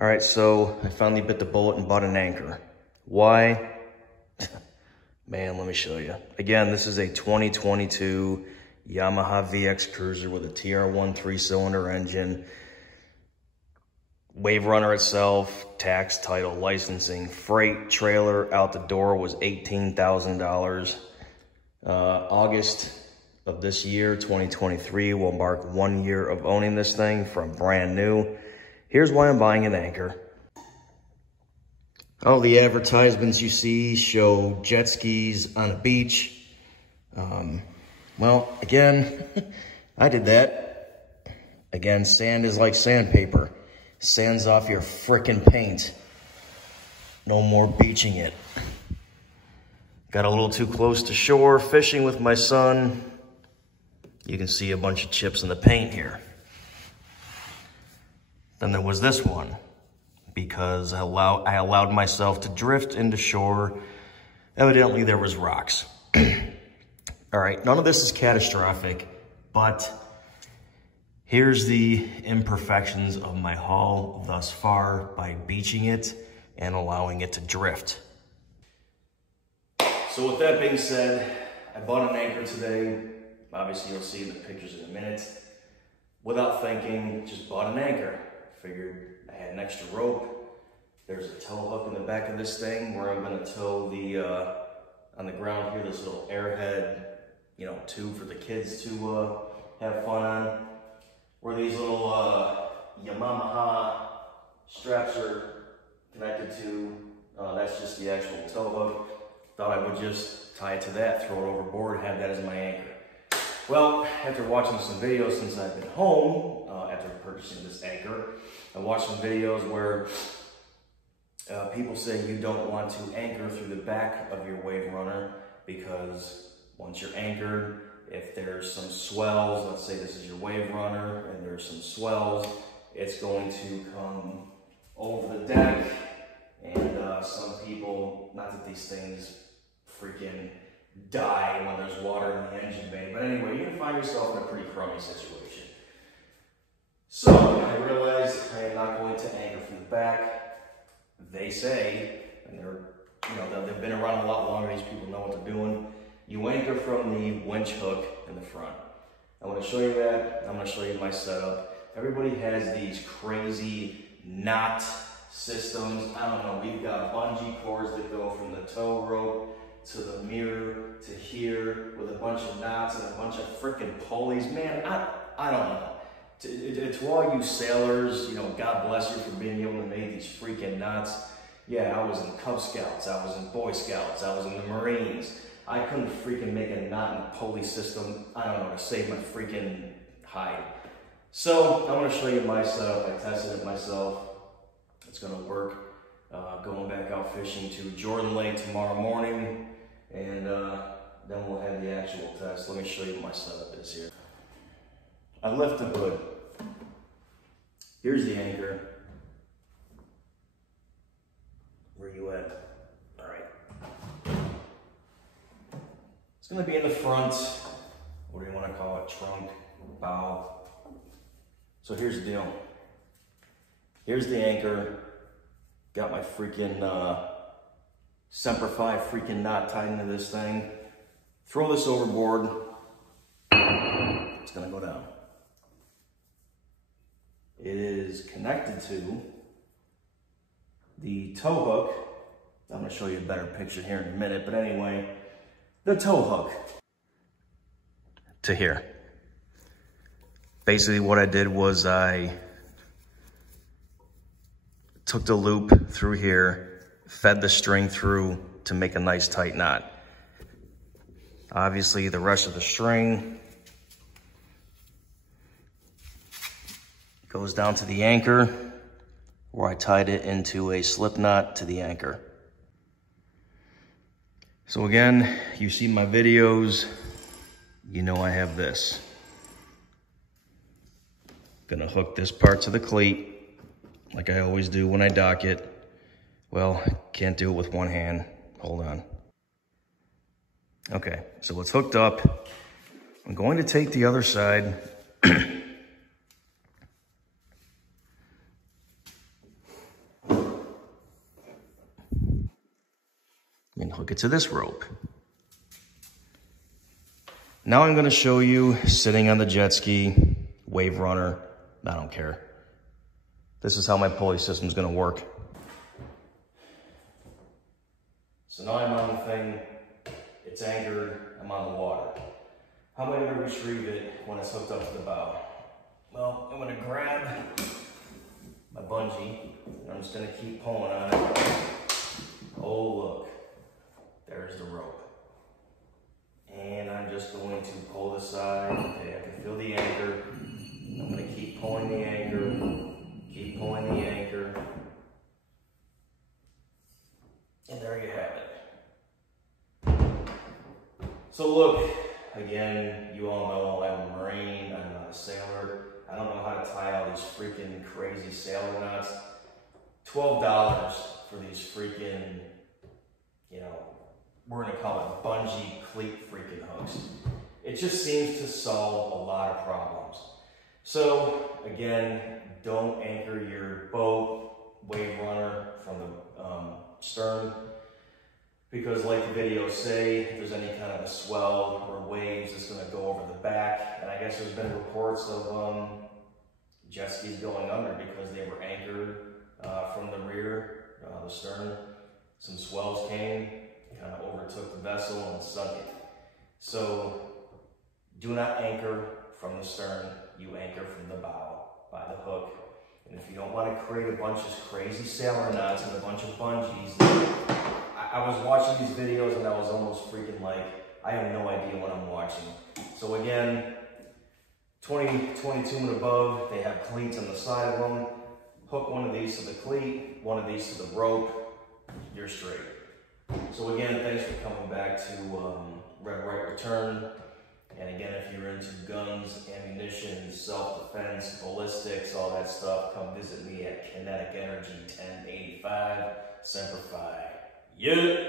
All right, so I finally bit the bullet and bought an anchor. Why? Man, let me show you. Again, this is a 2022 Yamaha VX Cruiser with a TR1 3-cylinder engine. Wave runner itself, tax, title, licensing, freight, trailer, out the door was $18,000. August of this year, 2023, will mark 1 year of owning this thing from brand new. Here's why I'm buying an anchor. All the advertisements you see show jet skis on a beach. Well, again, I did that. Again, sand is like sandpaper. Sands off your frickin' paint. No more beaching it. Got a little too close to shore, fishing with my son. You can see a bunch of chips in the paint here. Then there was this one, because I allowed myself to drift into shore. Evidently there was rocks. All right, none of this is catastrophic, but here's the imperfections of my haul thus far by beaching it and allowing it to drift. So with that being said, I bought an anchor today. Obviously you'll see the pictures in a minute. Without thinking, just bought an anchor. Figured I had an extra rope. There's a tow hook in the back of this thing where I'm gonna tow the, on the ground here, this little airhead, you know, tube for the kids to have fun on. Where these little Yamaha straps are connected to, that's just the actual tow hook. Thought I would just tie it to that, throw it overboard, have that as my anchor. Well, after watching some videos since I've been home, after purchasing this anchor, I watched some videos where people say you don't want to anchor through the back of your wave runner because once you're anchored, if there's some swells, let's say this is your wave runner and there's some swells, it's going to come over the deck. And some people, not that these things freaking die when there's water in the engine bay, but anyway, you can find yourself in a pretty crummy situation. So I realized I am not going to anchor from the back. They say, and they've been around a lot longer, these people know what they're doing. You anchor from the winch hook in the front. I'm going to show you that. I'm going to show you my setup. Everybody has these crazy knot systems. I don't know, we've got bungee cords that go from the tow rope to the mirror to here with a bunch of knots and a bunch of freaking pulleys. Man, I don't know. To all you sailors, you know, God bless you for being able to make these freaking knots. Yeah, I was in Cub Scouts, I was in Boy Scouts, I was in the Marines. I couldn't freaking make a knot in the pulley system, I don't know, to save my freaking hide. So I'm going to show you my setup. I tested it myself. It's going to work. Going back out fishing to Jordan Lake tomorrow morning, and then we'll have the actual test. Let me show you what my setup is here. I lift the hood. Here's the anchor. Where you at? All right. It's going to be in the front. What do you want to call it? Trunk, bow. So here's the deal. Here's the anchor. Got my freaking Semper Fi freaking knot tied into this thing. Throw this overboard. It's gonna go down. It is connected to the tow hook. I'm gonna show you a better picture here in a minute, but anyway, the tow hook to here. Basically what I did was I took the loop through here, fed the string through to make a nice tight knot. Obviously the rest of the string goes down to the anchor where I tied it into a slip knot to the anchor. So again, you see my videos, you know I have this. Gonna hook this part to the cleat like I always do when I dock it. Well, can't do it with one hand. Hold on. Okay, so it's hooked up. I'm going to take the other side and hook it to this rope. Now I'm gonna show you sitting on the jet ski, wave runner, I don't care. This is how my pulley system is gonna work. So now I'm on the thing, it's anchored, I'm on the water. How am I gonna retrieve it when it's hooked up to the bow? Well, I'm gonna grab my bungee, and I'm just gonna keep pulling on it. Oh, look, there's the rope. And I'm just going to pull the side. Okay, I can feel the anchor. I'm gonna keep pulling the anchor, keep pulling the anchor. And there you have it. So look, again, you all know I'm a Marine, I'm not a sailor. I don't know how to tie all these freaking crazy sailor knots. $12 for these freaking, you know, we're gonna call it bungee cleat freaking hooks. It just seems to solve a lot of problems. So again, don't anchor your boat, wave runner from the stern, because like the videos say, if there's any kind of a swell or waves, it's gonna go over the back. And I guess there's been reports of jet skis going under because they were anchored from the rear, the stern. Some swells came, kind of overtook the vessel and sunk it. So do not anchor from the stern, you anchor from the bow by the hook. And if you don't want to create a bunch of crazy sailor knots and a bunch of bungees, I was watching these videos and I was almost freaking like, I have no idea what I'm watching. So again, 20, 22 and above, they have cleats on the side of them. Hook one of these to the cleat, one of these to the rope, you're straight. So again, thanks for coming back to Red Right Return. And again, if you're into guns, ammunition, self-defense, ballistics, all that stuff, come visit me at Kinetic Energy 1085 Semper Fi. Yeah.